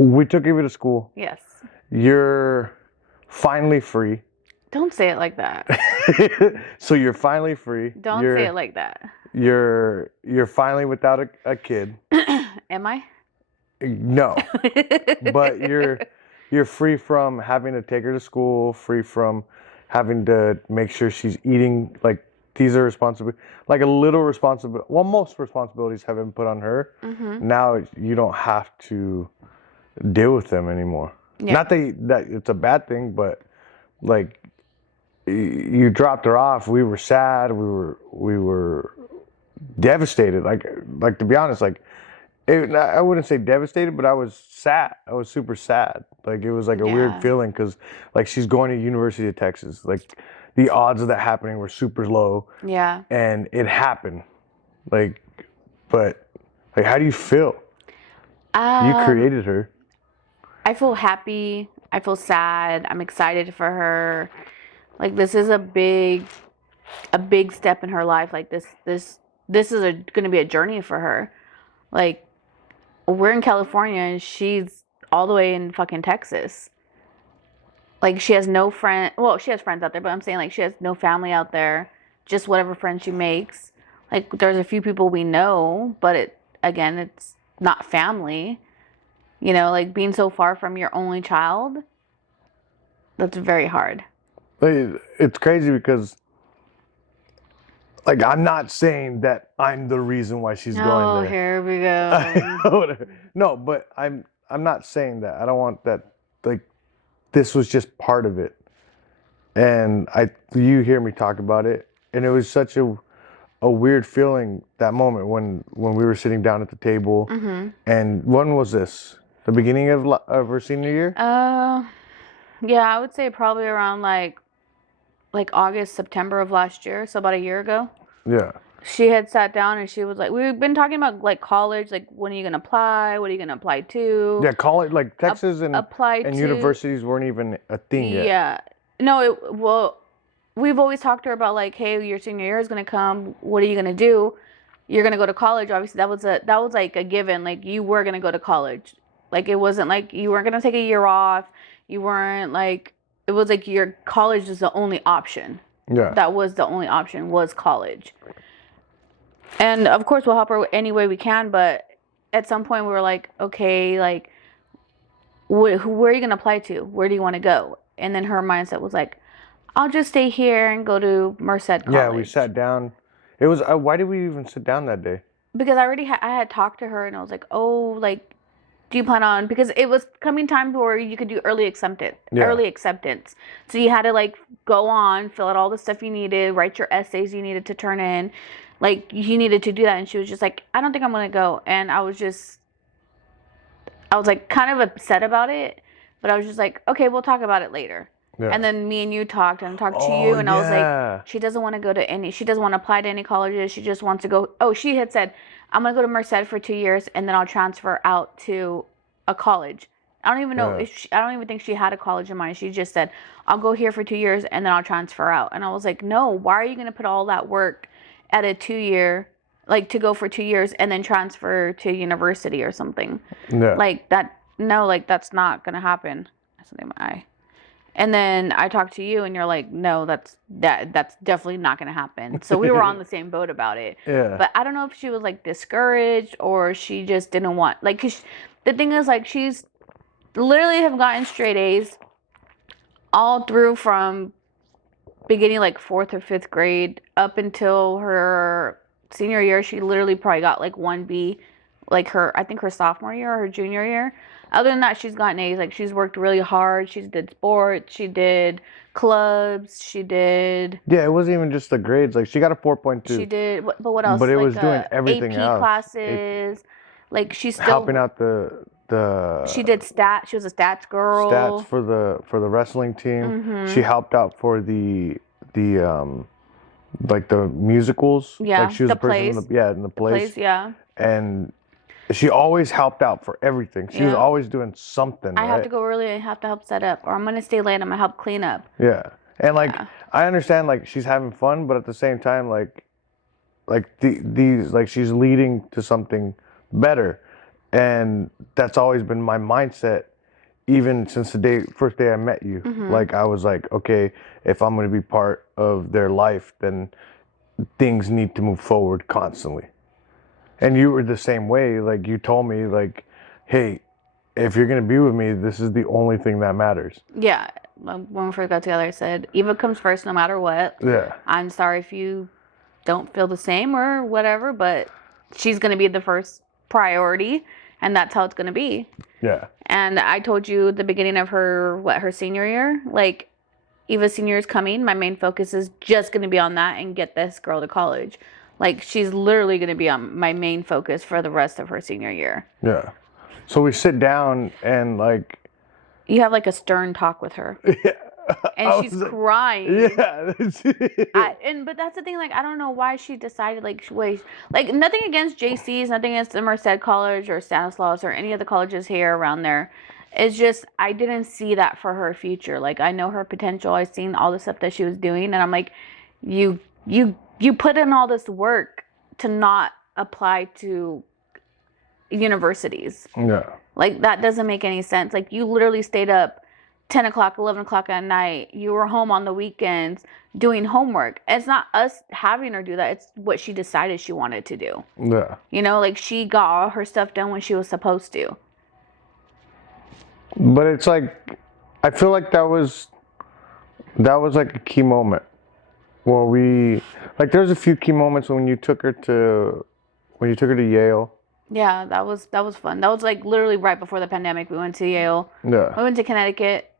We took Eva to school. Yes. You're finally free. Don't say it like that. So you're finally free. Don't say it like that. You're finally without a kid. Am I? No. But you're free from having to take her to school, free from having to make sure she's eating. Like, these are responsibilities, like a little responsibility. Well, most responsibilities have been put on her. Mm-hmm. Now you don't have to deal with them anymore. Yeah. Not that it's a bad thing, but like, you dropped her off. We were sad. We were devastated. Like to be honest, like, I wouldn't say devastated, but I was sad. I was super sad. Like, it was like a weird feeling because, like, she's going to University of Texas. Like, the odds of that happening were super low. Yeah. And it happened. Like, but, like, how do you feel? You created her. I feel happy. I feel sad. I'm excited for her. Like, this is a big step in her life. Like, this is going to be a journey for her. Like, we're in California and she's all the way in fucking Texas. Like, she has no friend. Well, she has friends out there, but I'm saying, like, she has no family out there. Just whatever friends she makes. Like, there's a few people we know, but it's not family. You know, like, being so far from your only child, that's very hard. It's crazy because, like, I'm not saying that I'm the reason why she's going there. Oh, here we go. No, but I'm not saying that. I don't want that. Like, this was just part of it. And you hear me talk about it, and it was such a weird feeling that moment when we were sitting down at the table. Mm-hmm. And when was this? The beginning of her senior year? Yeah, I would say probably around like August, September of last year, so about a year ago. Yeah. She had sat down and she was like, we've been talking about like college, like when are you gonna apply? What are you gonna apply to? Yeah, college, like Texas and to universities weren't even a thing yet. Yeah. No, we've always talked to her about like, hey, your senior year is gonna come. What are you gonna do? You're gonna go to college. Obviously, that was like a given. Like, you were gonna go to college. Like, it wasn't like you weren't gonna take a year off. You weren't like, it was like your college was the only option. Yeah. That was the only option, was college. And of course, we'll help her any way we can. But at some point, we were like, okay, like, where are you gonna apply to? Where do you want to go? And then her mindset was like, I'll just stay here and go to Merced College. Yeah, we sat down. It was why did we even sit down that day? Because I had talked to her and I was like, oh, like, do you plan on, because it was coming time where you could do early acceptance. Yeah. Early acceptance. So you had to like go on, fill out all the stuff you needed, write your essays you needed to turn in. Like, you needed to do that. And she was just like, I don't think I'm going to go. And I was like kind of upset about it, but I was just like, okay, we'll talk about it later. Yeah. And then me and you talked to you, and I was like, she doesn't want to go to she doesn't want to apply to any colleges. She just wants to go. Oh, she had said, I'm going to go to Merced for 2 years and then I'll transfer out to a college. I don't even know I don't even think she had a college in mind. She just said, I'll go here for 2 years and then I'll transfer out. And I was like, no, why are you going to put all that work at a 2 year, like, to go for 2 years and then transfer to university or something? Yeah. Like that. No, like, that's not going to happen. That's in my eye. And then I talked to you and you're like, no, that's definitely not going to happen. So we were on the same boat about it. Yeah. But I don't know if she was like discouraged or she just didn't want, like, 'cause the thing is, like, she's literally have gotten straight A's all through from beginning like 4th or 5th grade up until her senior year. She literally probably got like 1B, like I think her sophomore year or her junior year. Other than that, she's gotten A's. Like, she's worked really hard. She did sports. She did clubs. She did. Yeah, it wasn't even just the grades. Like, she got a 4.2. She did. But what else? But it like, was doing everything AP else. classes. Like, she's still helping out the. She did stats. She was a stats girl. Stats for the wrestling team. Mm-hmm. She helped out for the like the musicals. Yeah, like, she was the a person plays. in the plays. Yeah. And she always helped out for everything. She was always doing something. I have to go early. I have to help set up, or I'm gonna stay late. I'm gonna help clean up. Yeah, and like, I understand, like, she's having fun, but at the same time, like these, like, she's leading to something better. And that's always been my mindset, even since the first day I met you. Like, I was like, okay, if I'm going to be part of their life, then things need to move forward constantly. And you were the same way. Like, you told me, like, hey, if you're going to be with me, this is the only thing that matters. Yeah. When we first got together, I said, Eva comes first no matter what. Yeah. I'm sorry if you don't feel the same or whatever, but she's going to be the first priority, and that's how it's going to be. Yeah. And I told you at the beginning of her senior year, like, Eva's senior is coming. My main focus is just going to be on that and get this girl to college. Like, she's literally going to be on my main focus for the rest of her senior year. Yeah. So we sit down and, like, you have like a stern talk with her. Yeah. And she's like, crying. Yeah. But that's the thing, like, I don't know why she decided, like, wait, like, nothing against JC's, nothing against the Merced College or Stanislaus or any of the colleges here around there. It's just, I didn't see that for her future. Like, I know her potential. I seen all the stuff that she was doing, and I'm like, you put in all this work to not apply to universities. Yeah. Like, that doesn't make any sense. Like, you literally stayed up 10 o'clock, 11 o'clock at night. You were home on the weekends doing homework. It's not us having her do that. It's what she decided she wanted to do. Yeah. You know, like, she got all her stuff done when she was supposed to. But it's like, I feel like that was like a key moment where we, like, there's a few key moments when you took her to Yale. Yeah, that was fun. That was like literally right before the pandemic. We went to Yale. Yeah. We went to Connecticut,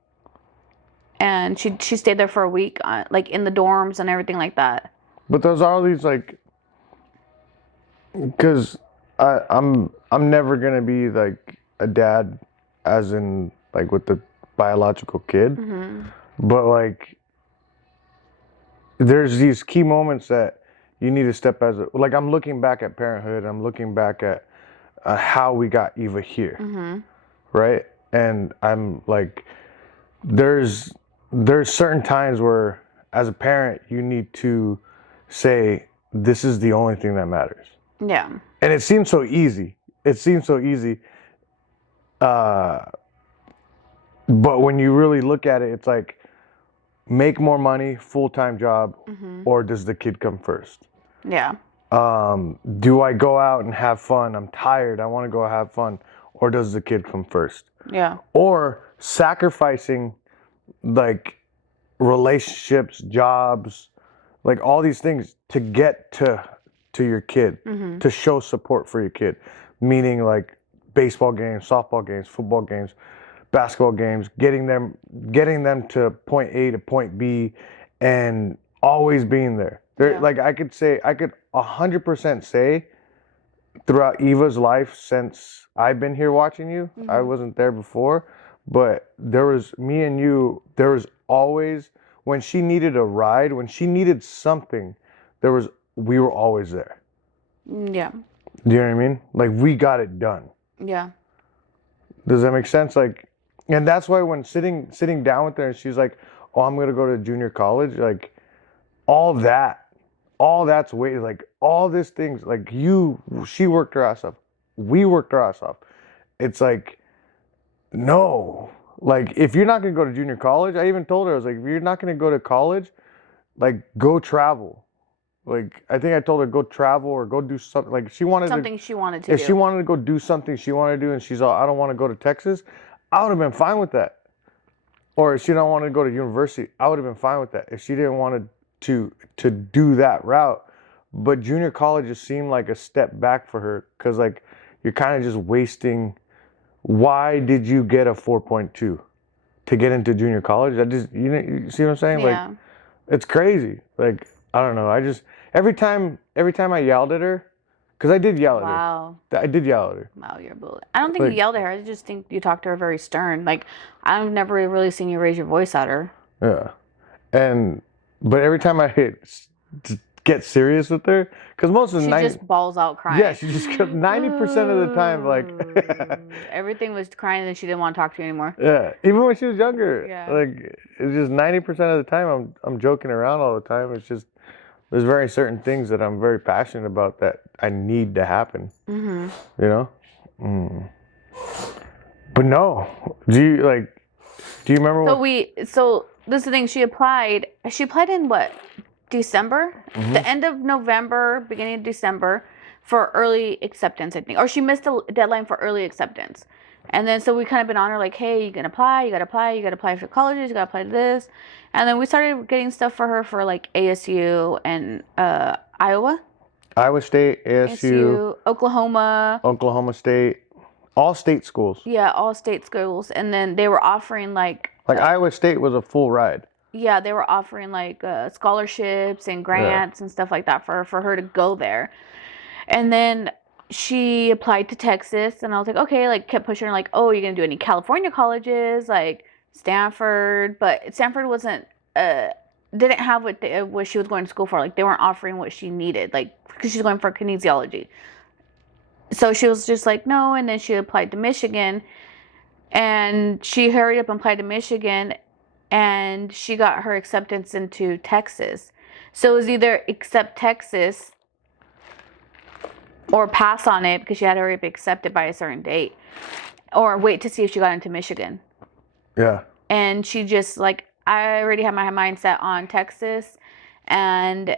and she stayed there for a week, like in the dorms and everything like that. But there's all these, like, because I'm never gonna be like a dad, as in like with the biological kid. But like, there's these key moments that you need to step as a, like, I'm looking back at parenthood. I'm looking back at how we got Eva here, right? And I'm like, there's certain times where, as a parent, you need to say, this is the only thing that matters. Yeah. And it seems so easy. But when you really look at it, it's like, make more money, full-time job, or does the kid come first? Yeah. Do I go out and have fun? I'm tired. I want to go have fun. Or does the kid come first? Yeah. Or sacrificing, like, relationships, jobs, like all these things to get to your kid, to show support for your kid. Meaning, like, baseball games, softball games, football games, basketball games, getting them to point A to point B, and always being there. Like, I could 100% say throughout Eva's life since I've been here watching you, I wasn't there before, but there was me and you, there was always, when she needed a ride, when she needed something, we were always there. Yeah. Do you know what I mean? Like, we got it done. Yeah. Does that make sense? Like, and that's why when sitting down with her and she's like, oh, I'm going to go to junior college, like, all that's waiting, like, all these things, like, she worked her ass off. We worked our ass off. It's like, no, like, if you're not going to go to junior college, I even told her, I was like, if you're not going to go to college, like, go travel. Like, I think I told her, go travel or go do something. Like, she wanted something she wanted to if do. she wanted to go do something she wanted to do, and she's all, I don't want to go to Texas, I would have been fine with that. Or if she don't want to go to university, I would have been fine with that. If she didn't want to do that route. But junior college just seemed like a step back for her, because, like, you're kind of just wasting. Why did you get a 4.2 to get into junior college? You see what I'm saying? Yeah. Like, it's crazy. Like, I don't know. I just, every time I yelled at her, because I did yell at her. Wow. I did yell at her. Wow, you're a bully. I don't think you yelled at her. I just think you talked to her very stern. Like, I've never really seen you raise your voice at her. Yeah. But every time I get serious with her, because most of the she just balls out crying. Yeah, she just kept 90% of the time, like, everything was crying, and she didn't want to talk to you anymore. Yeah, even when she was younger. Yeah. Like, it's just 90% of the time I'm joking around all the time. It's just, there's very certain things that I'm very passionate about that I need to happen. You know? But no, do you remember So what? so this is the thing. She applied. She applied in what? December, the end of November, beginning of December, for early acceptance, I think, or she missed the deadline for early acceptance. And then so we kind of been on her like, hey, you can apply, you gotta apply, you gotta apply for colleges, you gotta apply to this. And then we started getting stuff for her for like ASU and Iowa, Iowa State, ASU, ASU, Oklahoma. Oklahoma State, all state schools. Yeah, all state schools. And then they were offering like Iowa State was a full ride. yeah, they were offering like scholarships and grants and stuff like that for her to go there. And then she applied to Texas, and I was like, okay, like kept pushing her, like, oh, you're gonna do any California colleges, like Stanford, but Stanford wasn't didn't have what she was going to school for. Like they weren't offering what she needed, like because she's going for kinesiology. So she was just like, no, and then she applied to Michigan, and she hurried up and applied to Michigan, and she got her acceptance into Texas. So it was either accept Texas or pass on it because she had to already be accepted by a certain date, or wait to see if she got into Michigan. Yeah. And she just like, I already had my mindset on Texas, and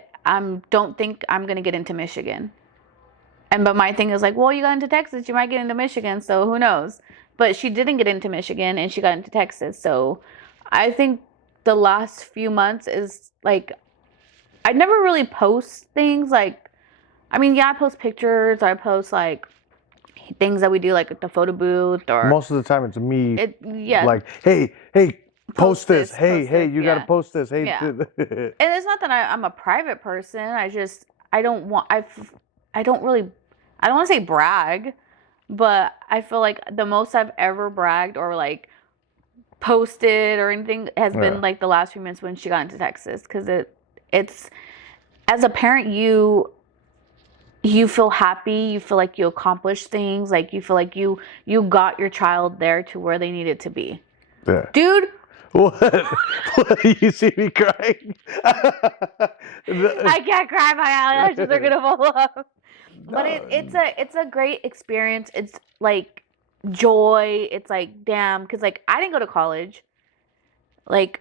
don't think I'm gonna get into Michigan. But my thing is like, well, you got into Texas, you might get into Michigan, so who knows? But she didn't get into Michigan, and she got into Texas. So I think the last few months is like, I never really post things like, I mean, yeah, I post pictures, I post like things that we do, like at the photo booth, or most of the time it's me. Yeah, like, hey, post this. Hey, you yeah. gotta post this. Hey, yeah. And it's not that I'm a private person. I don't want to say brag, but I feel like the most I've ever bragged or like posted or anything has been like the last few months when she got into Texas, because it's as a parent, you feel happy, you feel like you accomplished things, like you feel like you got your child there to where they needed to be. Yeah. Dude, what? You see me crying? I can't cry, my eyelashes are gonna fall off. No. But it's a great experience. It's like joy. It's like, damn, because like I didn't go to college. Like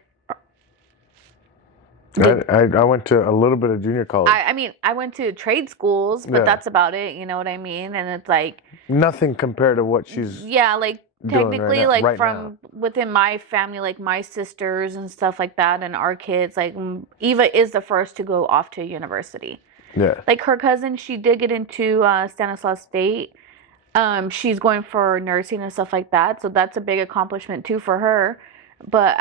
I went to a little bit of junior college. I mean, I went to trade schools, but that's about it. You know what I mean? And it's like nothing compared to what she's like technically right from now. Within my family, like my sisters and stuff like that, and our kids, like Eva is the first to go off to university. Yeah. Like her cousin, she did get into Stanislaus State. She's going for nursing and stuff like that, so that's a big accomplishment too for her. But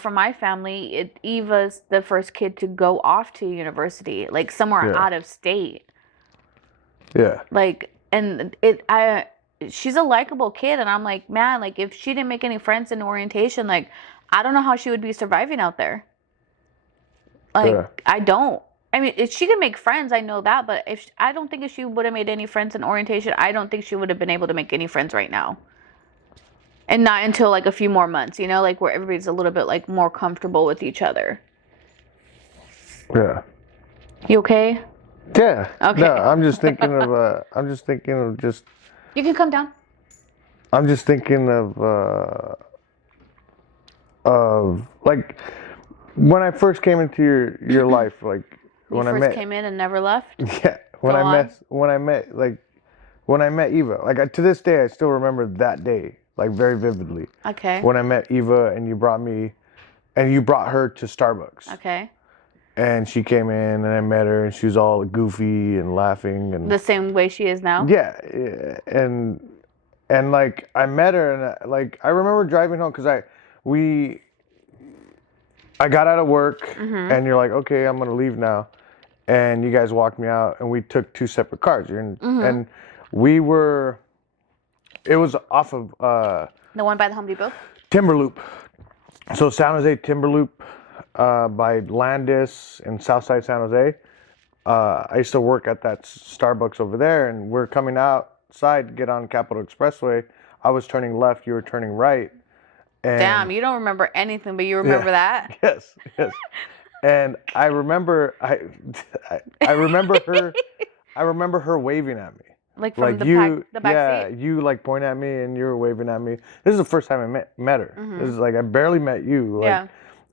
for my family, Eva's the first kid to go off to university, like somewhere out of state. Yeah. Like, and she's a likable kid, and I'm like, man, like if she didn't make any friends in orientation, like I don't know how she would be surviving out there. Like I don't. I mean, if she can make friends, I know that, but I don't think if she would have made any friends in orientation, I don't think she would have been able to make any friends right now. And not until like a few more months, like where everybody's a little bit like more comfortable with each other. Yeah. You okay? Yeah. Okay. No, I'm just thinking of just. You can come down. I'm just thinking of like when I first came into your life, like when I came in and never left. Yeah. When I met Eva, like to this day, I still remember that day. Like very vividly. Okay. When I met Eva and you brought her to Starbucks. Okay. And she came in and I met her and she was all goofy and laughing and the same way she is now. Yeah, and like I met her and I remember driving home because I got out of work and you're like, okay, I'm gonna leave now, and you guys walked me out and we took two separate cars and we were. It was off of the one by the Home Depot? Timberloop. So San Jose Timberloop by Landis in Southside San Jose. I used to work at that Starbucks over there, and we're coming outside to get on Capitol Expressway. I was turning left, you were turning right. And damn, you don't remember anything, but you remember that? Yes. And I remember her waving at me. Like from the back yeah, seat? you like pointing at me and you were waving at me. This is the first time I met her. This is like I barely met you. Like Yeah.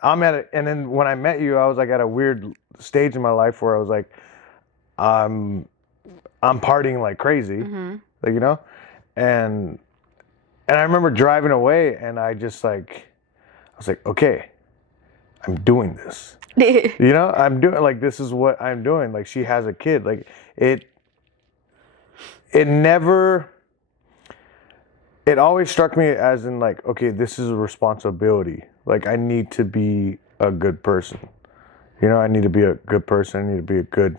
I'm at it, and then when I met you, I was like at a weird stage in my life where I was like, I'm partying like crazy, like and I remember driving away, and I just like I was like, okay, I'm doing this. I'm doing like this is what I'm doing. Like she has a kid. Like it never. It always struck me as in like, okay, this is a responsibility. Like I need to be a good person. I need to be a good person. I need to be a good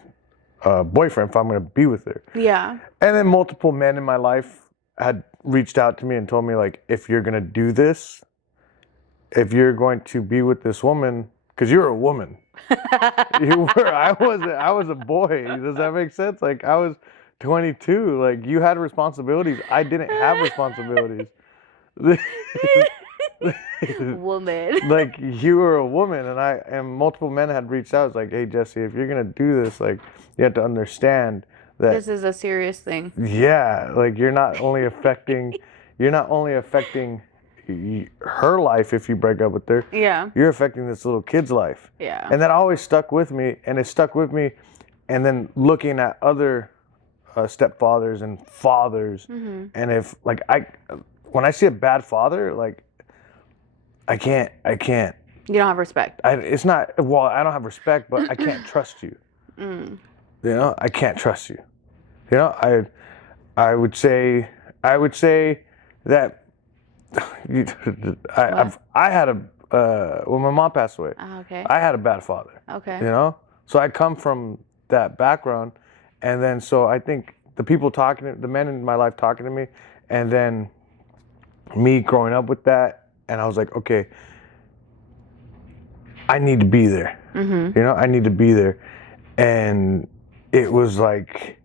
boyfriend if I'm going to be with her. Yeah. And then multiple men in my life had reached out to me and told me like, if you're going to do this, if you're going to be with this woman, because you're a woman, you were. I was a boy. Does that make sense? Like I was 22. Like you had responsibilities. I didn't have responsibilities. Woman. Like you were a woman, and multiple men had reached out. It's like, hey Jesse, if you're gonna do this, like you have to understand that This is a serious thing. Yeah, like you're not only affecting her life if you break up with her. Yeah. You're affecting this little kid's life. Yeah. And that always stuck with me, and it stuck with me. And then looking at other stepfathers and fathers, and if like when I see a bad father, like I can't. You don't have respect. It's not. Well, I don't have respect, but I can't trust you. I can't trust you. I would say that I had when my mom passed away. Okay. I had a bad father. Okay. So I come from that background, and then so I think the men in my life talking to me, and then me growing up with that, and I was like, okay, I need to be there. I need to be there, and it was like,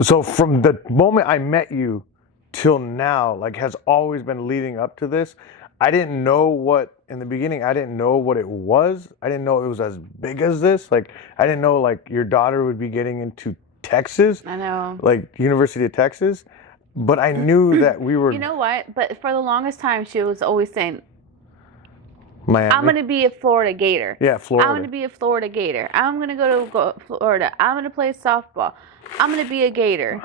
so from the moment I met you till now, like has always been leading up to this. I didn't know in the beginning, I didn't know what it was. I didn't know it was as big as this. Like, I didn't know like your daughter would be getting into Texas. I know. Like University of Texas. But I knew that we were. You know what? But for the longest time, she was always saying, Miami. I'm going to be a Florida Gator. Yeah, Florida. I'm going to be a Florida Gator. I'm going to go to Florida. I'm going to play softball. I'm going to be a Gator.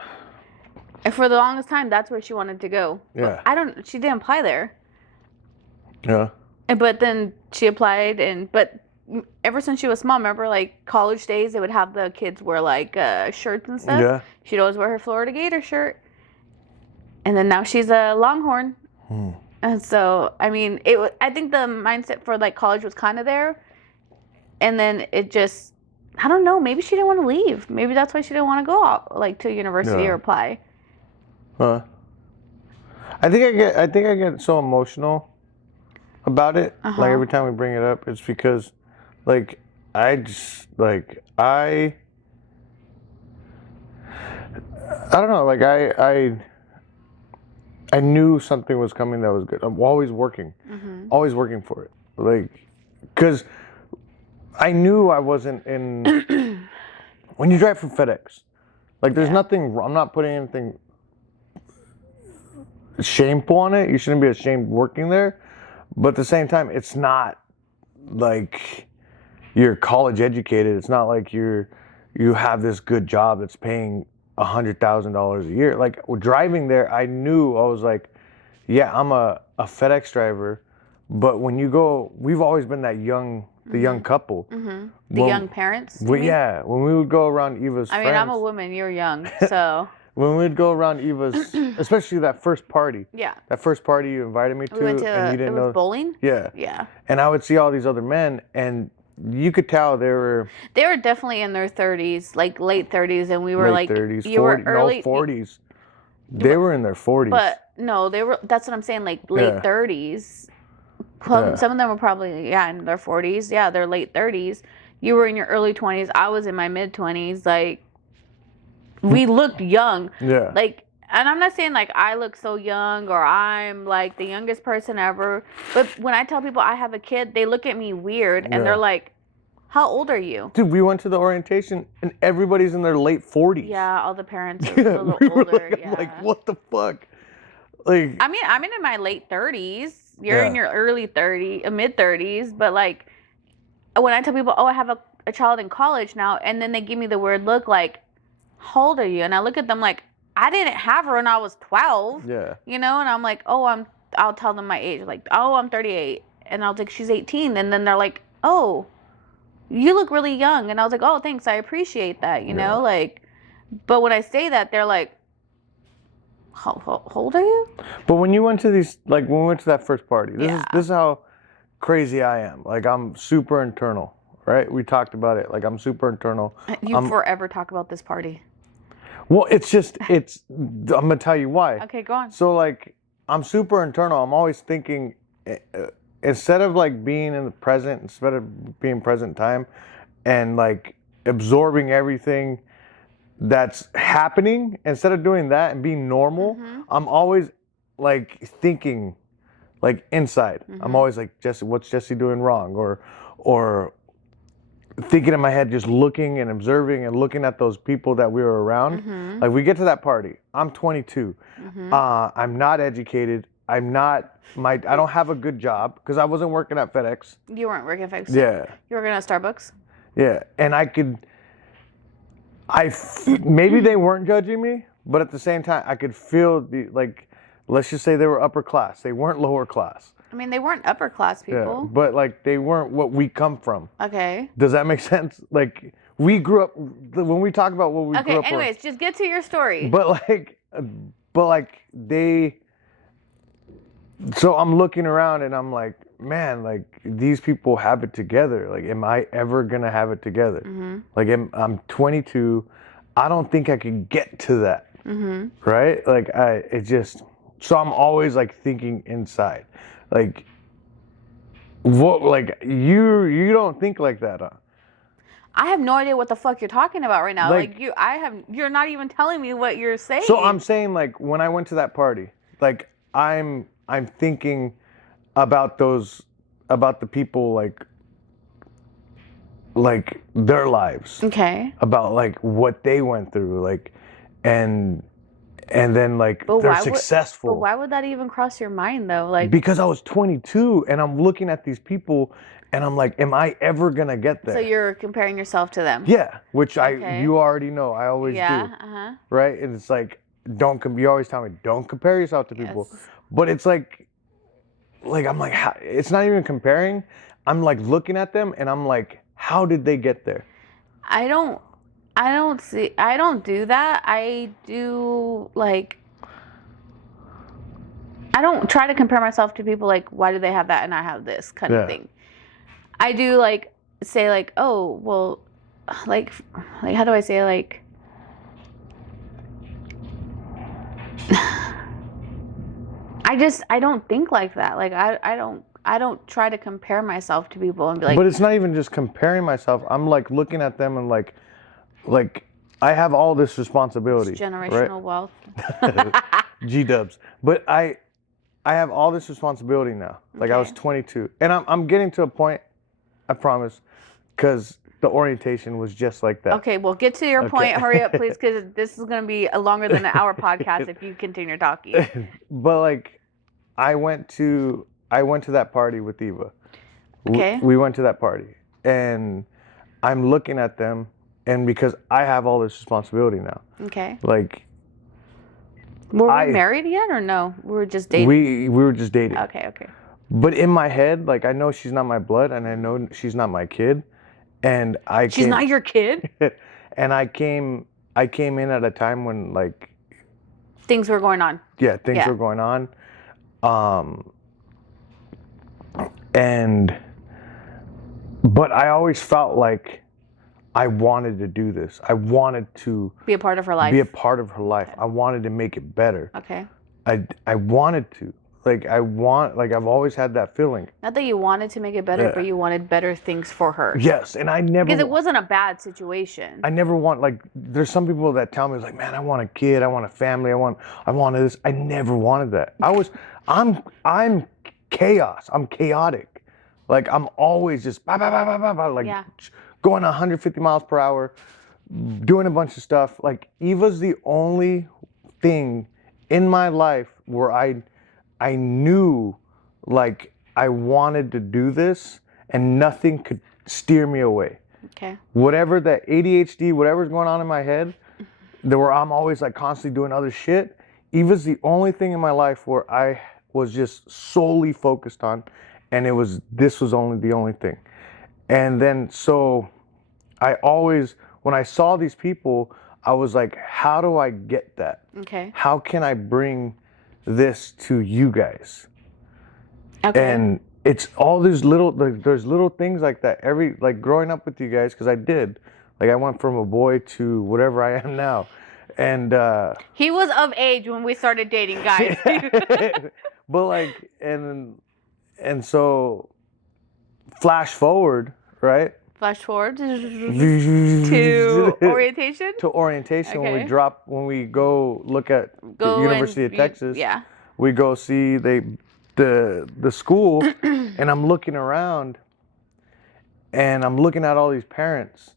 And for the longest time, that's where she wanted to go. Yeah. But she didn't apply there. Yeah. But then she applied, but ever since she was small, remember like college days, they would have the kids wear like shirts and stuff. Yeah. She'd always wear her Florida Gator shirt. And then now she's a Longhorn. And so, I mean, I think the mindset for like college was kind of there. And then it just, I don't know, maybe she didn't want to leave. Maybe that's why she didn't want to go out like to university or apply. I think I get so emotional about it. Like every time we bring it up, it's because like I just like I don't know, like I knew something was coming that was good. I'm always working for it. Like, because I knew I wasn't in. When you drive for FedEx, like there's nothing. I'm not putting anything shameful on it. You shouldn't be ashamed working there, but at the same time, it's not like you're college educated. It's not like you have this good job that's paying $100,000 a year. Like driving there, I knew I was like, yeah, I'm a FedEx driver, but when you go, we've always been that young couple. The young parents? When we would go around Eva's friends. I'm a woman, you're young, so. When we'd go around Eva's, especially that first party. Yeah. That first party you invited me to. We went to, and you didn't know. Bowling? Yeah. Yeah. And I would see all these other men, and you could tell they were definitely in their 30s, like late 30s, and we were late like 30s, you 40, were early 40s. They were in their 40s. But no, they were. That's what I'm saying. Like late 30s. Some of them were probably in their 40s. Yeah, they're late 30s. You were in your early 20s. I was in my mid 20s. Like we looked young. Yeah. Like, and I'm not saying like I look so young or I'm like the youngest person ever. But when I tell people I have a kid, they look at me weird and they're like, How old are you? Dude, we went to the orientation and everybody's in their late 40s. Yeah, all the parents are a little we were older. like, I'm like, what the fuck? Like, I mean, I'm in my late 30s. You're in yeah. your early 30s, mid 30s. But like, when I tell people, oh, I have a child in college now, and then they give me the weird look like, how old are you? And I look at them like, I didn't have her when I was 12. Yeah. You know, and I'm like, I'll tell them my age. Like, oh, I'm 38. And I'll like, she's 18. And then they're like, oh, you look really young. And I was like, oh, thanks. I appreciate that. You know, like, but when I say that, they're like, how old are you? But when you went to these, like when we went to that first party, Yeah. this is how crazy I am. Like I'm super internal, right? We talked about it. Like I'm super internal. You forever talk about this party. Well, I'm gonna tell you why. Okay, go on. So like I'm super internal. I'm always thinking, instead of like being in the present, instead of being present time, and like absorbing everything that's happening, instead of doing that and being normal, I'm always like thinking like inside. I'm always like, Jesse, what's Jesse doing wrong? Or thinking in my head, just looking and observing and looking at those people that we were around. Like we get to that party. I'm 22. I'm not educated. I don't have a good job because I wasn't working at FedEx. You weren't working at FedEx? Yeah. You were working at Starbucks? Yeah. And maybe they weren't judging me, but at the same time, I could feel let's just say they were upper class. They weren't lower class. I mean, they weren't upper class people. Yeah, but like they weren't what we come from. Okay. Does that make sense? Like we grew up, when we talk about what we grew up Okay, anyways, just get to your story. But so I'm looking around and I'm like, man, like these people have it together. Like, am I ever gonna have it together? Like, I'm 22. I don't think I could get to that. Right? Like, so I'm always like thinking inside, like, what? Like, you don't think like that, huh? I have no idea what the fuck you're talking about right now. You're not even telling me what you're saying. So I'm saying, like, when I went to that party, like, I'm thinking about the people, like their lives. Okay. About like what they went through, like, and then like they're successful. But why would that even cross your mind though? Like, because I was 22 and I'm looking at these people and I'm like, am I ever gonna get there? So you're comparing yourself to them. Yeah, which you already know. I always do. Right? And it's like, you always tell me, don't compare yourself to people. Yes. But it's like I'm like, it's not even comparing. I'm like looking at them and I'm like, how did they get there? I don't do that. I do like, I don't try to compare myself to people like, why do they have that and I have this kind of thing. I do like say like, oh, well, like how do I say, like, I don't think like that. Like I don't try to compare myself to people and be like. But it's not even just comparing myself. I'm like looking at them and like I have all this responsibility. It's generational wealth. G-dubs. But I have all this responsibility now. Like, I was 22. And I'm getting to a point, I promise, because the orientation was just like that. Okay, well, get to your point. Hurry up, please, because this is going to be a longer than an hour podcast if you continue talking. But like, I went to that party with Eva. Okay. We went to that party, and I'm looking at them, and because I have all this responsibility now. Okay. Like, were we married yet or no? We were just dating. We were just dating. Okay. But in my head, like, I know she's not my blood, and I know she's not my kid, and she's not your kid. And I came in at a time when, like, things were going on. Yeah, things were going on. But I always felt like I wanted to do this. I wanted to be a part of her life. Okay. I wanted to make it better. Okay. I wanted to. Like, I've always had that feeling. Not that you wanted to make it better, but you wanted better things for her. Yes, and I never... Because it wasn't a bad situation. I never want, like, there's some people that tell me, like, man, I want a kid, I want a family, I want this. I never wanted that. I'm chaos. I'm chaotic. Like I'm always just bah, bah, bah, bah, bah, bah, like Yeah. going 150 miles per hour, doing a bunch of stuff. Like Eva's the only thing in my life where I knew like I wanted to do this and nothing could steer me away. Okay. Whatever that ADHD, whatever's going on in my head, where I'm always like constantly doing other shit. Eva's the only thing in my life where I was just solely focused on, and this was only the only thing. And then so I always, when I saw these people, I was like, how do I get that? Okay. How can I bring this to you guys? Okay. And it's all these little, there's little things like that. Like growing up with you guys, because I did. Like I went from a boy to whatever I am now. And he was of age when we started dating, guys. but like and so flash forward, right? Flash forward to orientation. To orientation, Okay. when we go look at the Go University and of Texas. Yeah. We go see the school, and I'm looking around, and I'm looking at all these parents,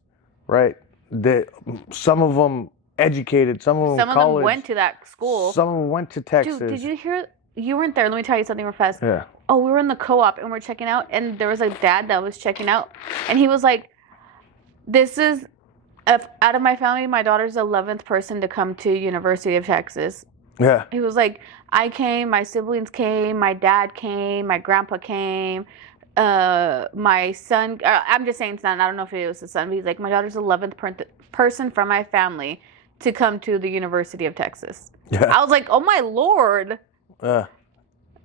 right? That some of them educated, some of them college. Them went to that school. Some of them went to Texas. Dude, did you hear? You weren't there. Let me tell you something real fast. Yeah. Oh, we were in the co-op and we're checking out, and there was a dad that was checking out, and he was like, "This is, out of my family, my daughter's the 11th person to come to University of Texas." Yeah. He was like, "I came, my siblings came, my dad came, my grandpa came, my son." I'm just saying son. I don't know if it was his son, but he's like, "My daughter's the 11th person from my family to come to the University of Texas." Yeah. I was like, "Oh my Lord."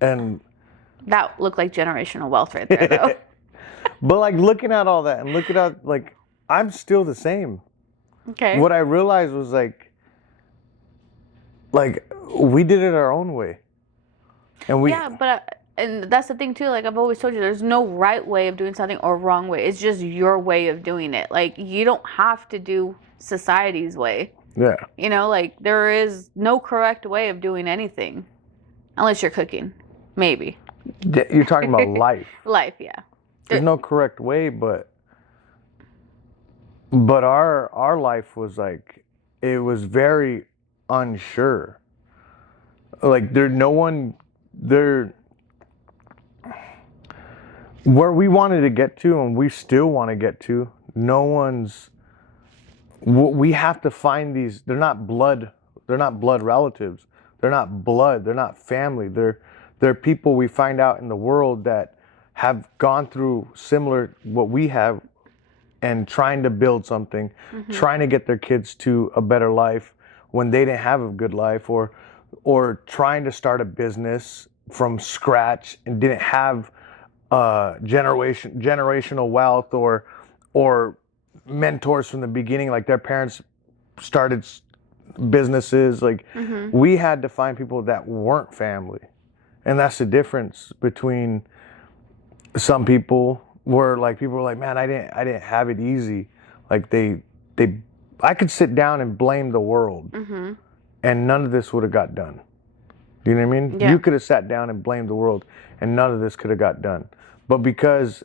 And that looked like generational wealth right there, though. But like looking at all that and looking at like I'm still the same. Okay. What I realized was like we did it our own way, and we yeah, but and that's the thing too. Like I've always told you, there's no right way of doing something or wrong way. It's just your way of doing it. Like you don't have to do society's way. Yeah. You know, like there is no correct way of doing anything. Unless you're cooking, maybe. You're talking about life. Life, yeah. There's no correct way, but our life was like, it was very unsure. Like where we wanted to get to, and we still want to get to, we have to find these. They're not blood relatives. They're not blood. They're not family. They're people we find out in the world that have gone through similar what we have, and trying to build something, trying to get their kids to a better life when they didn't have a good life, or trying to start a business from scratch and didn't have generational wealth or mentors from the beginning, like their parents started businesses. Like we had to find people that weren't family, and that's the difference between some people where like people were like, man, I didn't have it easy. Like I could sit down and blame the world, and none of this would have got done. You know what I mean? Yeah. You could have sat down and blamed the world, and none of this could have got done. But because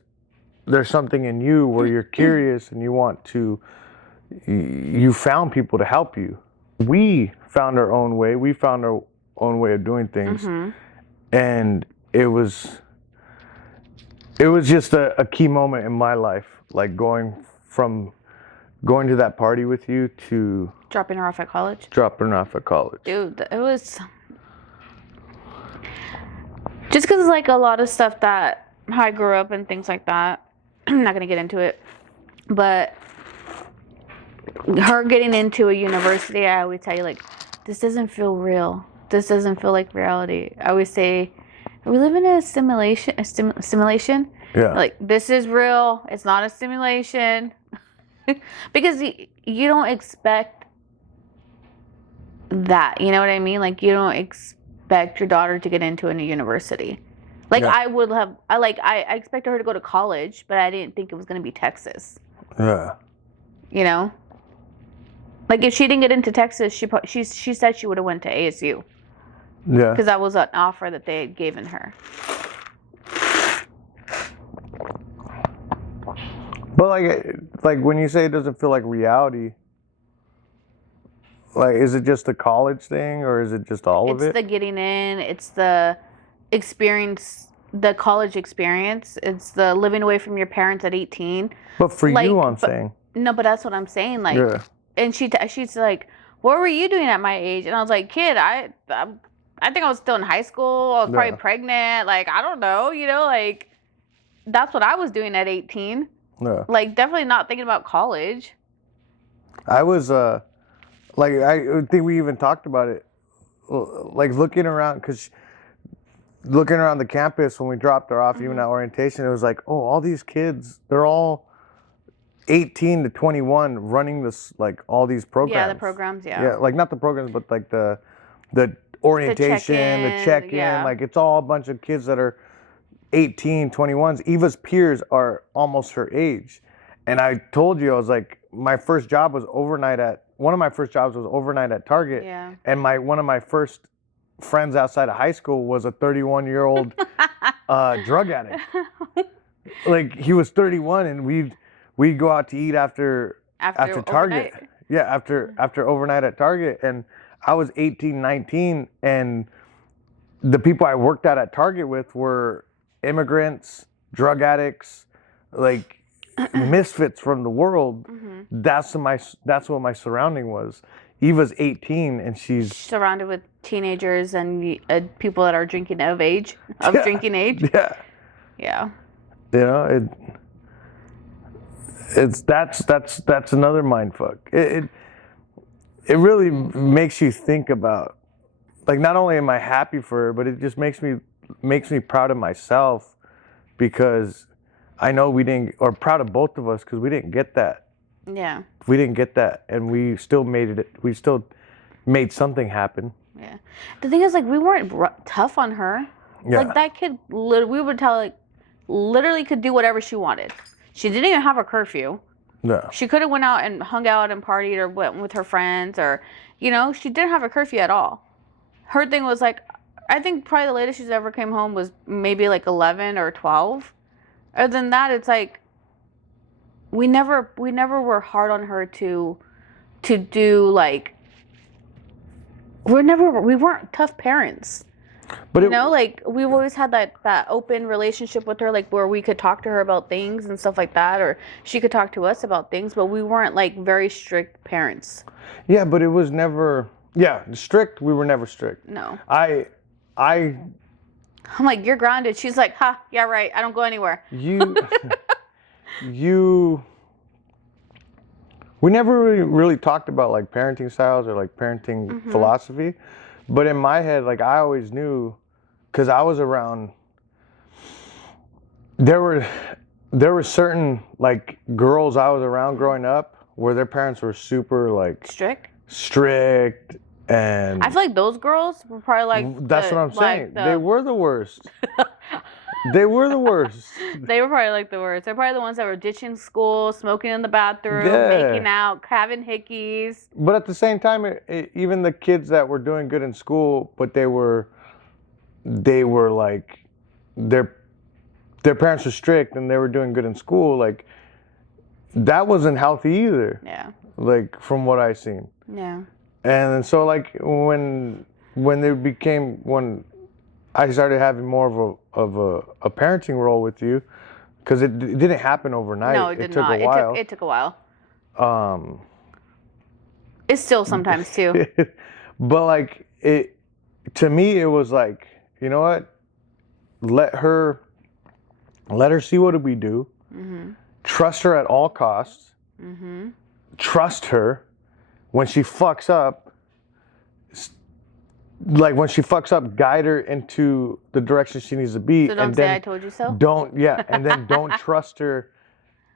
there's something in you where you're curious and you found people to help you. We found our own way. We found our own way of doing things, and it was just a key moment in my life, like going to that party with you to dropping her off at college. Dude, it was just because like a lot of stuff that how I grew up and things like that. I'm not gonna get into it, but her getting into a university, I always tell you, like, this doesn't feel real. This doesn't feel like reality. I always say, we live in a simulation. Yeah. Like, this is real. It's not a simulation. Because you don't expect that. You know what I mean? Like, you don't expect your daughter to get into a new university. Like, Yeah. I expected her to go to college, but I didn't think it was going to be Texas. Yeah. You know? Like, if she didn't get into Texas, she said she would have went to ASU. Yeah. Because that was an offer that they had given her. But like when you say it doesn't feel like reality, like is it just a college thing or is it just all of It's it? the getting in, it's the experience, the college experience, it's the living away from your parents at 18. But for you, Like, I'm saying. no, but that's what I'm saying. Like, Yeah. and she's like, "What were you doing at my age?" And I was like, "Kid, I think I was still in high school. I was probably Yeah. pregnant. Like, I don't know, like that's what I was doing at 18. Yeah. Like, definitely not thinking about college." I was like I think we even talked about it, like looking around the campus when we dropped her off, even at orientation, it was like, oh, all these kids, they're all 18 to 21 running this, like all these programs. Yeah, the programs, yeah. Yeah, like not the programs, but like the orientation, the check-in, yeah. like it's all a bunch of kids that are 18, 21s. Eva's peers are almost her age. And I told you, I was like, one of my first jobs was overnight at Target. Yeah. And one of my first friends outside of high school was a 31-year-old drug addict. Like he was 31 and we'd go out to eat after Target. Overnight? Yeah, after overnight at Target. And I was 18, 19, and the people I worked at Target with were immigrants, drug addicts, like misfits from the world. That's what my surrounding was. Eva's 18 and she's surrounded with teenagers and people that are drinking age. Yeah. Yeah. You know, that's another mind fuck. It really makes you think about, like, not only am I happy for her, but it just makes me proud of myself because I know or proud of both of us because we didn't get that. Yeah. We didn't get that, and we still made it. We still made something happen. Yeah. The thing is, like, we weren't tough on her. Yeah. Like, that kid, we would tell, like, literally could do whatever she wanted. She didn't even have a curfew. No. She could have went out and hung out and partied or went with her friends or, she didn't have a curfew at all. Her thing was, like, I think probably the latest she's ever came home was maybe, like, 11 or 12. Other than that, it's, like, we never were hard on her to do, like, we weren't tough parents. But like, we've always had that open relationship with her, like, where we could talk to her about things and stuff like that, or she could talk to us about things, but we weren't, like, very strict parents. Yeah, but it was never, strict. We were never strict. No. I'm like, you're grounded. She's like, ha, yeah, right. I don't go anywhere. We never really talked about, like, parenting styles or, like, parenting philosophy. But in my head, like, I always knew, because I was around, there were certain, like, girls I was around growing up where their parents were super, like, strict, and I feel like those girls were probably like, that's what I'm saying. They were the worst. They were the worst. They were probably like the worst. They're probably the ones that were ditching school, smoking in the bathroom, making out, having hickeys. But at the same time, even the kids that were doing good in school, but they were like, their parents were strict and they were doing good in school, like, that wasn't healthy either. Yeah. Like, from what I seen. Yeah. And so, like, when I started having more of a parenting role with you, because it didn't happen overnight. No, it did not. A while. It took a while. It still sometimes too. But, like, to me, it was like, you know what? Let her see what we do. Trust her at all costs. Trust her when she fucks up. Like, when she fucks up, guide her into the direction she needs to be. So don't say I told you so? And then don't trust her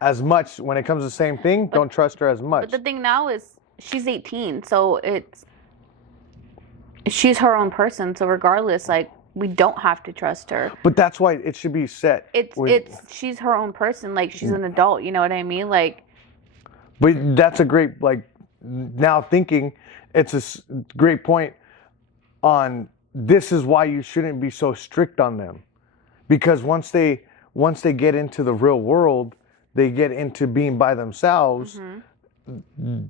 as much. When it comes to the same thing, don't trust her as much. But the thing now is, she's 18, so she's her own person, so regardless, like, we don't have to trust her. But that's why it should be set. She's her own person, like, she's an adult, you know what I mean? Like. But that's a great, like, now thinking, it's a great point on, this is why you shouldn't be so strict on them, because once they get into the real world, they get into being by themselves,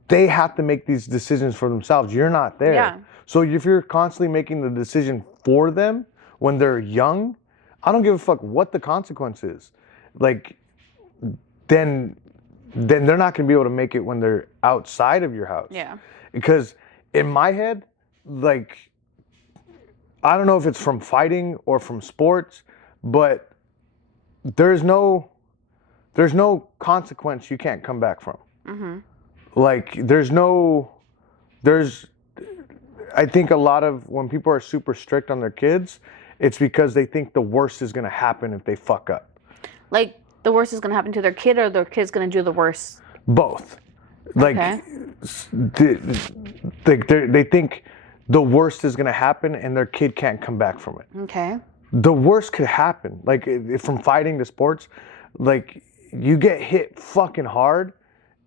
they have to make these decisions for themselves. You're not there. Yeah. So if you're constantly making the decision for them when they're young, I don't give a fuck what the consequence is. Like, then they're not going to be able to make it when they're outside of your house. Yeah. Because in my head, like, I don't know if it's from fighting or from sports, but there's no consequence you can't come back from. Like, I think a lot of when people are super strict on their kids, it's because they think the worst is going to happen if they fuck up. Like, the worst is going to happen to their kid, or their kid's going to do the worst? Both. Like, Okay. they think the worst is going to happen and their kid can't come back from it. Okay. The worst could happen. Like, from fighting to sports, like, you get hit fucking hard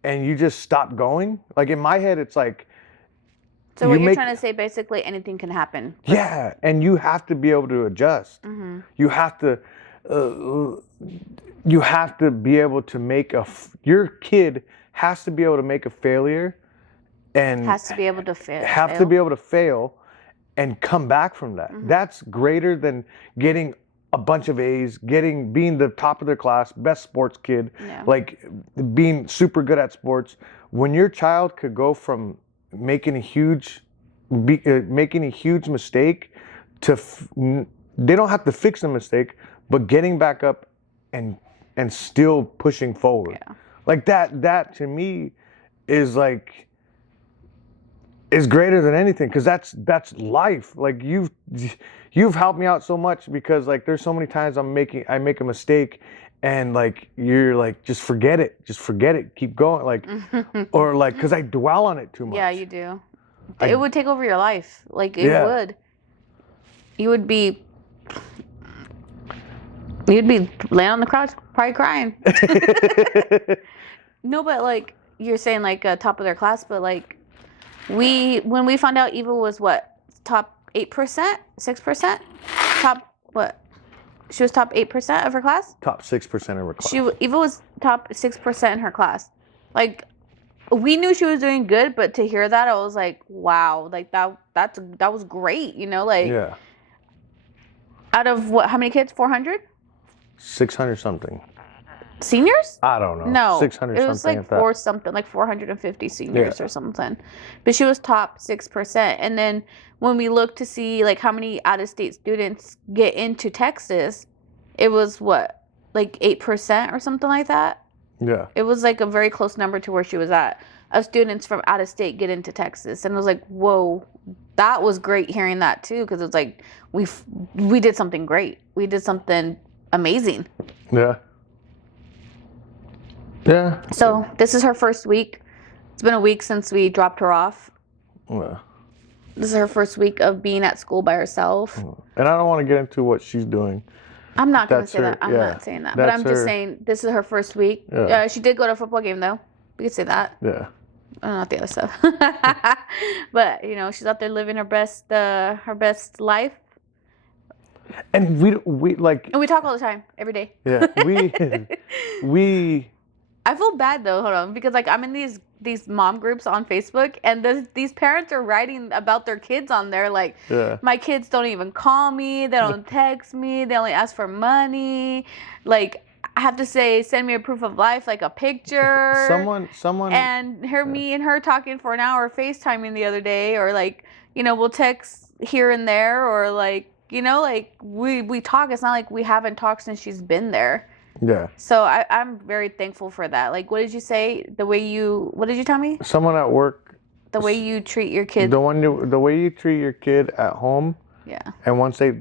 and you just stop going. Like, in my head, it's like, So what you're trying to say, basically, anything can happen. yeah, and you have to be able to adjust. You have to be able to make your kid has to be able to make a failure, and Has to be able to fail. to be able to fail and come back from that. That's greater than getting a bunch of A's, being the top of their class, best sports kid, Yeah. like being super good at sports. When your child could go from making a huge mistake to they don't have to fix the mistake, but getting back up and still pushing forward. Yeah. Like that to me is like is greater than anything, because that's life. Like, you've helped me out so much, because like there's so many times I make a mistake and like you're like, just forget it, keep going, like or like, because I dwell on it too much. Yeah, you do. It would take over your life. Like, it would. You'd be laying on the couch, probably crying. No, but like you're saying, like top of their class, but like when we found out Eva was what, top 8%, 6%, top what? She was top 8% of her class. Top 6% of her class. Eva was top 6% in her class. Like, we knew she was doing good, but to hear that, I was like, wow, like that was great, you know, like. Yeah. Out of what? How many kids? 400? 600 something. Seniors? I don't know. No, 600 it was something. like 450 seniors or something. But she was top 6%. And then when we looked to see like how many out-of-state students get into Texas, it was what, like 8% or something like that. Yeah. It was like a very close number to where she was at, of students from out of state get into Texas. And it was like, whoa, that was great hearing that too, because it's like we did something great. We did something amazing. Yeah. Yeah. So this is her first week. It's been a week since we dropped her off. Yeah. This is her first week of being at school by herself. And I don't want to get into what she's doing. I'm not going to That's say her- that. I'm yeah. not saying that. But I'm just saying this is her first week. Yeah. She did go to a football game, though. We could say that. Yeah. Not the other stuff. But, you know, she's out there living her best life. And we like. And we talk all the time, every day. Yeah. We. I feel bad though, hold on, because like I'm in these mom groups on Facebook, and these parents are writing about their kids on there, like, Yeah. my kids don't even call me, they don't text me, they only ask for money, like I have to say, send me a proof of life, like a picture. Someone. And me and her talking for an hour, FaceTiming the other day, or like, you know, we'll text here and there, or like, you know, like we talk. It's not like we haven't talked since she's been there. Yeah. So I'm very thankful for that. Like, what did you say? What did you tell me? Someone at work. The way you treat your kids. The way you treat your kid at home. Yeah. And once they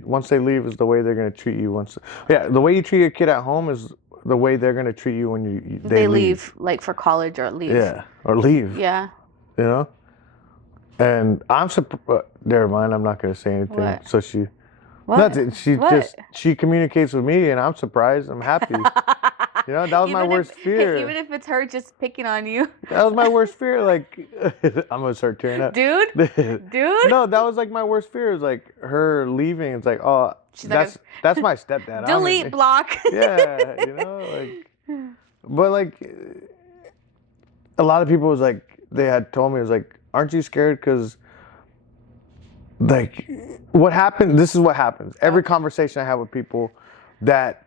leave is the way they're gonna treat you. The way you treat your kid at home is the way they're gonna treat you when they leave. Like for college or leave. Yeah. Or leave. Yeah. You know. And I'm surprised. Never mind. I'm not gonna say anything. What? So she. What? She communicates with me, and I'm surprised. I'm happy. You know, that was my worst fear. Even if it's her just picking on you. That was my worst fear. Like, I'm gonna start tearing up. Dude. No, that was like my worst fear. Is like her leaving. It's like, oh, that's my stepdad. Delete block. Yeah, you know, like, But like, a lot of people was like, they had told me, it was like, aren't you scared? Because like, what happened? This is what happens. Every conversation I have with people that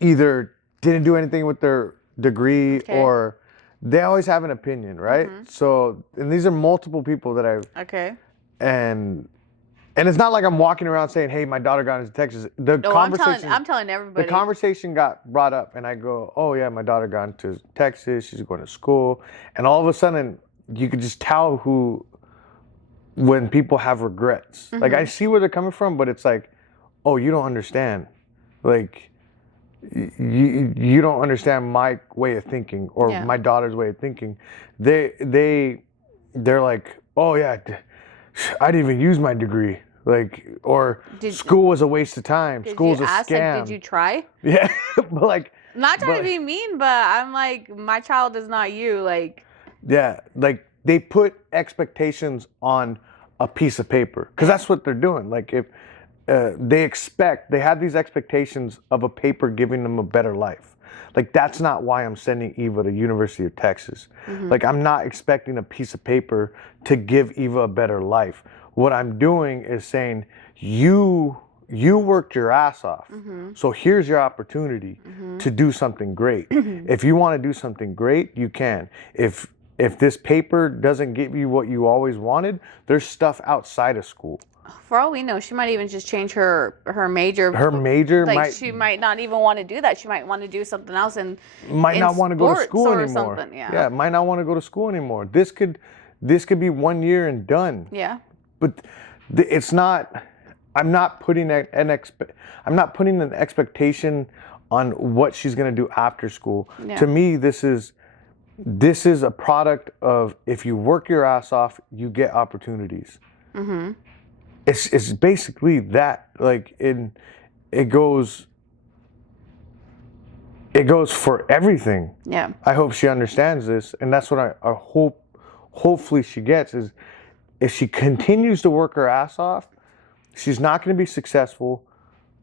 either didn't do anything with their degree or they always have an opinion, right? So, and these are multiple people that I've, and it's not like I'm walking around saying, "Hey, my daughter got into Texas." The conversation, I'm telling the everybody. conversation got brought up, and I go, "Oh yeah, my daughter got into Texas. She's going to school," and all of a sudden, you could just tell when people have regrets. Like I see where they're coming from, but it's like, "Oh, you don't understand." Like you don't understand my way of thinking or my daughter's way of thinking. They're like, oh yeah, I didn't even use my degree. Like, or school was a waste of time. School's a scam. Like, did you try? Yeah, but like, I'm not trying to be mean, but I'm like, my child is not you. Like, yeah, like they put expectations on a piece of paper because that's what they're doing. Like if they have these expectations of a paper giving them a better life. Like that's not why I'm sending Eva to University of Texas. Like I'm not expecting a piece of paper to give Eva a better life. What I'm doing is saying you worked your ass off. So here's your opportunity to do something great. If you want to do something great, you can. If this paper doesn't give you what you always wanted, there's stuff outside of school. For all we know, she might even just change her major. Her major she might not even want to do that. She might want to do something else and might not want to go to school anymore. Something. Yeah, might not want to go to school anymore. This could be 1 year and done. Yeah. But it's not. I'm not putting an expectation on what she's going to do after school. Yeah. To me, this is a product of if you work your ass off, you get opportunities. It's basically that. Like it goes for everything. Yeah. I hope she understands this, and that's what I hope. Hopefully, she gets is if she continues to work her ass off, she's not going to be successful.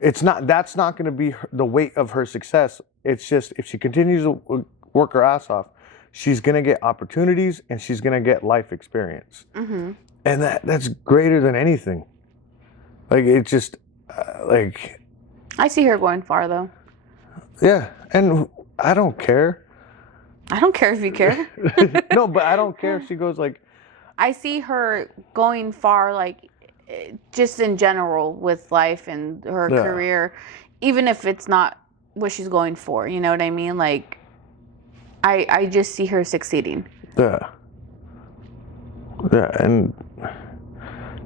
That's not going to be the weight of her success. It's just if she continues to work her ass off, she's going to get opportunities and she's going to get life experience. And that's greater than anything. Like it just like. I see her going far though. Yeah, and I don't care. I don't care if you care. No, but I don't care if she goes like. I see her going far, like just in general with life and her career, even if it's not what she's going for. You know what I mean? Like, I just see her succeeding. Yeah. Yeah, and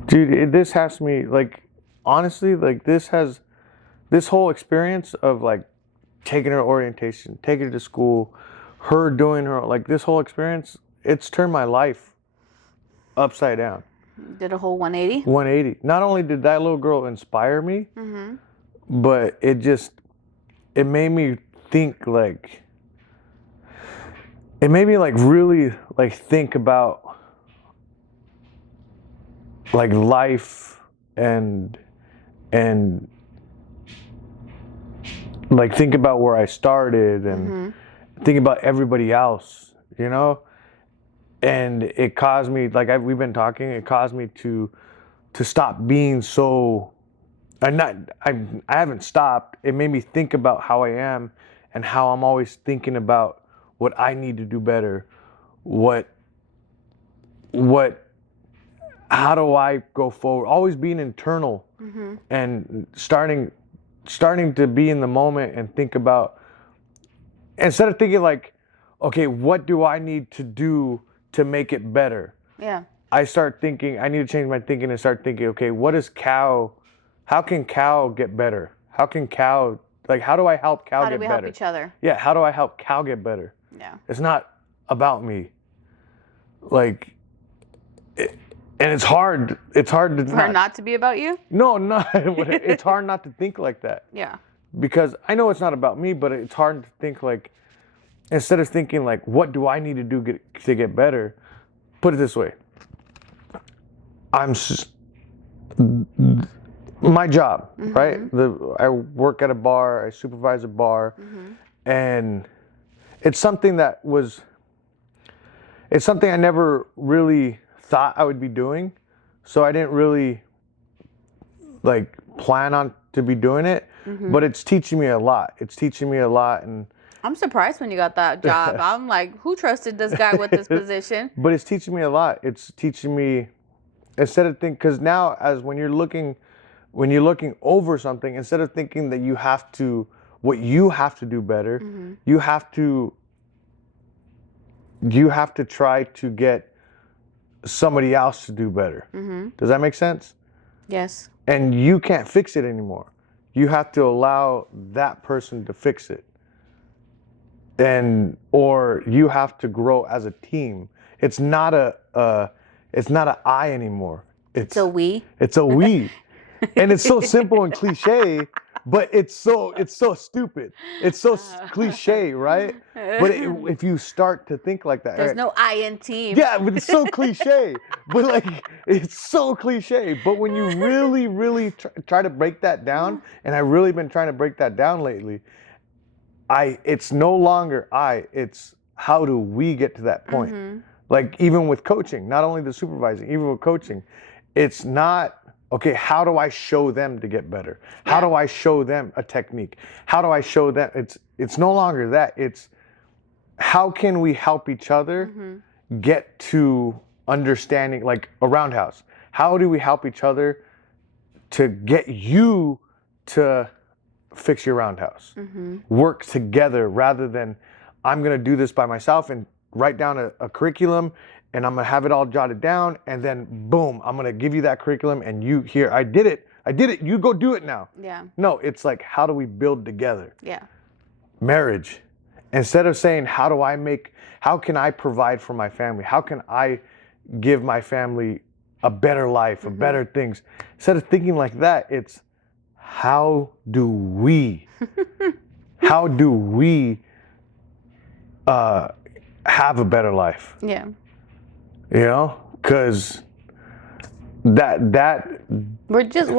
dude, this has me like, honestly, like this whole experience of like taking her orientation, taking her to school, her doing her like this whole experience, it's turned my life upside down. Did a whole 180? 180. Not only did that little girl inspire me, but it made me think like, it made me like really like think about like life and like think about where I started and think about everybody else, you know? And it caused me, like we've been talking, it caused me to stop being so, I haven't stopped. It made me think about how I am and how I'm always thinking about what I need to do better. How do I go forward? Always being internal and starting to be in the moment and think about, instead of thinking like, okay, what do I need to do to make it better? Yeah. I start thinking, I need to change my thinking and start thinking, okay, how can Cal get better? How can Cal, like, how do I help Cal get better? How do we help each other? Yeah, how do I help Cal get better? Yeah. It's not about me. Like, and it's hard to not to be about you? No, it's hard not to think like that. Yeah. Because I know it's not about me, but it's hard to think like, instead of thinking like, what do I need to do to get better? Put it this way. My job, right? I work at a bar, I supervise a bar, and it's something that was, it's something I never really thought I would be doing. So I didn't really like plan on to be doing it, but it's teaching me a lot. It's teaching me a lot. And I'm surprised when you got that job. I'm like, who trusted this guy with this position? but it's teaching me a lot. It's teaching me, instead of think, because now as when you're looking over something, instead of thinking that you have to, what you have to do better, you have to try to get somebody else to do better. Does that make sense? Yes. And you can't fix it anymore. You have to allow that person to fix it. And or you have to grow as a team. It's not a I anymore. It's a we. It's a we. And it's so simple and cliche, but it's so stupid. It's so cliche, right? But if you start to think like that, there's no I in team. Yeah, but it's so cliche. But like, it's so cliche. But when you really, really try to break that down, and I've really been trying to break that down lately, it's no longer it's how do we get to that point? Like even with coaching, not only the supervising, even with coaching, it's not, okay, how do I show them to get better? How do I show them a technique? How do I show them? It's no longer that. It's how can we help each other get to understanding, like a roundhouse. How do we help each other to get you to fix your roundhouse? Work together rather than I'm going to do this by myself and write down a curriculum and I'm going to have it all jotted down and then boom, I'm going to give you that curriculum and you here, I did it, you go do it now. Yeah. No, it's like, how do we build together? Yeah. Marriage. Instead of saying, how can I provide for my family? How can I give my family a better life, a better things? Instead of thinking like that, it's how do we have a better life? Yeah. You know, because that we're just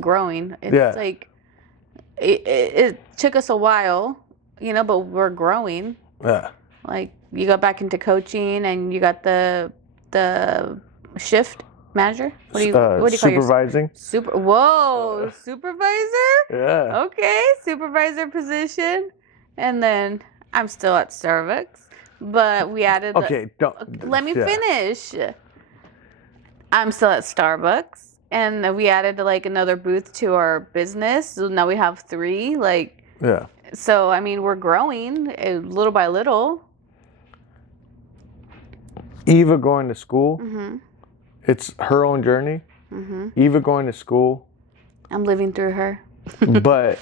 growing. It's like it took us a while, you know, but we're growing. Yeah. Like you got back into coaching and you got the shift manager. What do you call supervising? Supervisor? Yeah. Okay, supervisor position. And then I'm still at Starbucks. But we added. Okay, let me finish. I'm still at Starbucks, and we added like another booth to our business. So now we have 3. Like, yeah. So I mean, we're growing little by little. Eva going to school. It's her own journey. Eva going to school. I'm living through her. But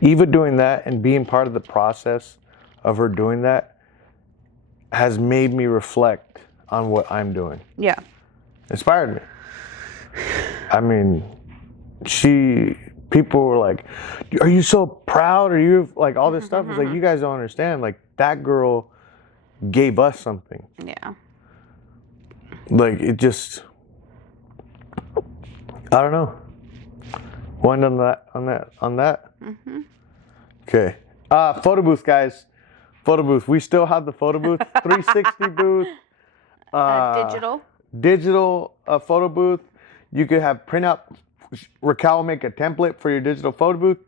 Eva doing that and being part of the process of her doing that has made me reflect on what I'm doing. Yeah. Inspired me. I mean, people were like, are you so proud? Are you like all this stuff? It's like, you guys don't understand. Like that girl gave us something. Yeah. Like it just, I don't know. One on that. Okay. Photo booth, guys. Photo booth. We still have the photo booth. 360 booth. Digital photo booth. You could have print out. Raquel will make a template for your digital photo booth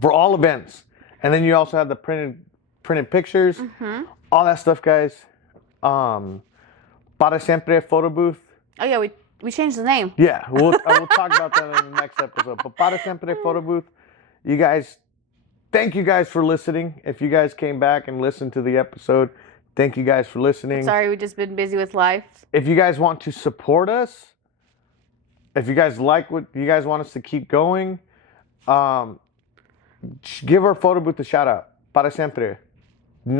for all events. And then you also have the printed pictures. All that stuff, guys. Para Siempre photo booth. Oh yeah, we changed the name. Yeah, we'll talk about that in the next episode. But Para Siempre photo booth. You guys, thank you guys for listening. If you guys came back and listened to the episode, thank you guys for listening. Sorry, we've just been busy with life. If you guys want to support us, if you guys like what you guys want us to keep going, give our photo booth a shout out. Para Siempre. You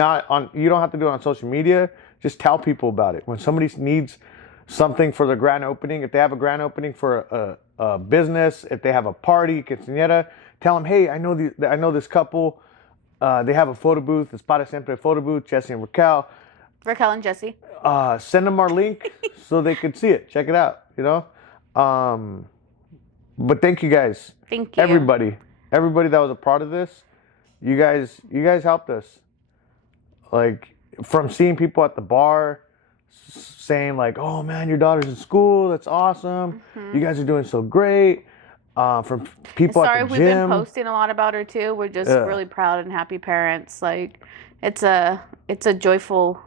don't have to do it on social media. Just tell people about it. When somebody needs something for their grand opening, if they have a grand opening for a business, if they have a party, quinceañera, tell them, hey, I know this couple. They have a photo booth. It's Para Siempre photo booth. Jesse and Raquel. Raquel and Jesse. Send them our link so they can see it. Check it out. You know. But thank you guys. Thank you. Everybody that was a part of this. You guys helped us. Like, from seeing people at the bar saying like, "Oh man, your daughter's in school. That's awesome. You guys are doing so great." From people Sorry, at the we've been gym. posting a lot about her too. We're just Yeah. really proud and happy parents. Like, it's a joyful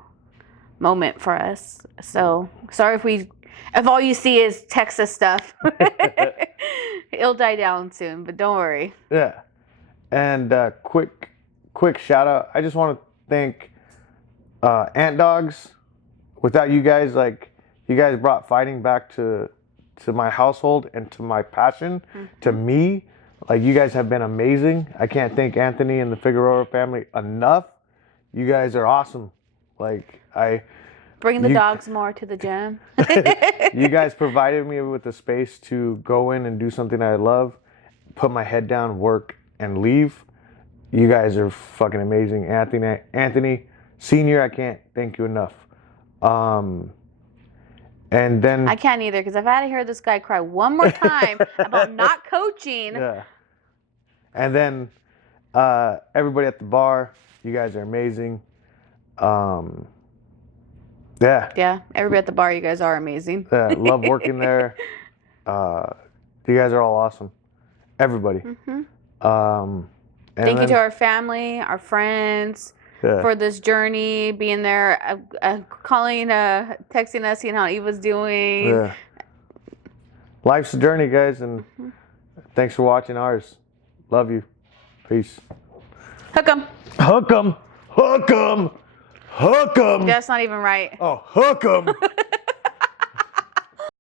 moment for us. So sorry if all you see is Texas stuff. It'll die down soon, but don't worry. Yeah. And quick shout out. I just want to thank Ant Dogs. Without you guys, like, you guys brought fighting back to my household and to my passion, to me. Like, you guys have been amazing. I can't thank Anthony and the Figueroa family enough. You guys are awesome. Like, Bring the dogs more to the gym. you guys provided me with the space to go in and do something I love, put my head down, work, and leave. You guys are fucking amazing. Anthony Senior, I can't thank you enough. And then I can't either, because if I had to hear this guy cry one more time about not coaching. Yeah. And then everybody at the bar, you guys are amazing. Yeah, everybody at the bar, you guys are amazing. Yeah, love working there. You guys are all awesome. Everybody. Thank you to our family, our friends, for this journey, being there, calling, texting us, seeing how Eva's doing. Yeah. Life's a journey, guys, and thanks for watching ours. Love you. Peace. Hook 'em. Hook 'em. Hook 'em. Hook 'em. That's not even right. Oh, hook 'em.